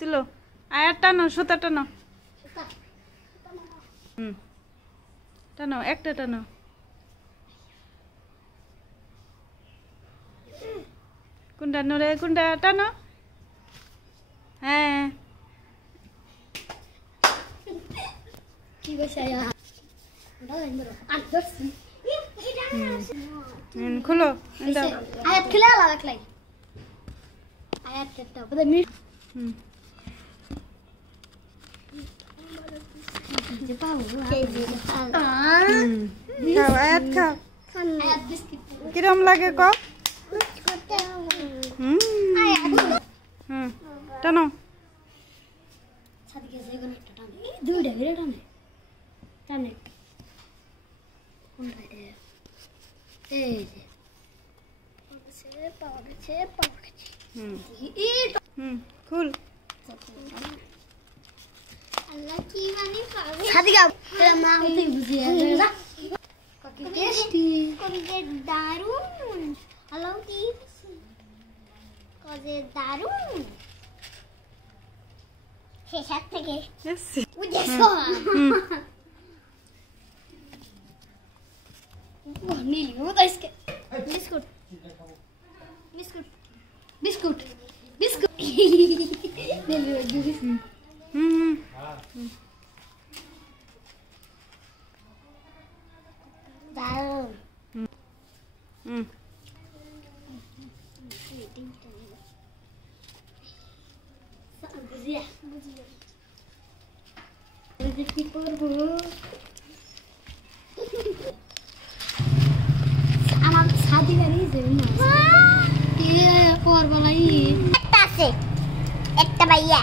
তুলো আয়ার টানো সুতা টানো টানো একটা টানো কোনটা রে কোনটা টানো হ্যাঁ কি কইছে আয়া খুলো আয়াত খুলে আলা রাখলাই আয়াত একটা বলে মি যে পাবো খাও আয়াত খাও আয়াত বিস্কিট কিরম লাগে ক টানো সাদিকে যে কোন একটা টানে দুইটা ঘুরে টানে টানে কোন রে এই যে পাওয়াছে খুল আল্লাহ কি মানে পাবে সাদিকা আমরা আমতে বুঝিয়ে কত টেস্টি কত দারুন আল্লাহ কি কত দারুন শেষার থেকে বুঝেছো নীল ওদাইসকে বিস্কুট বিস্কুট বিস্কুট বিস্কুট নীল বিস্কুট দারুন বুঝিয়া বুঝিয়া কি করবো আমার শাদি বাড়ি যাবে না এ করবো না একটা আছে একটা ভাইয়া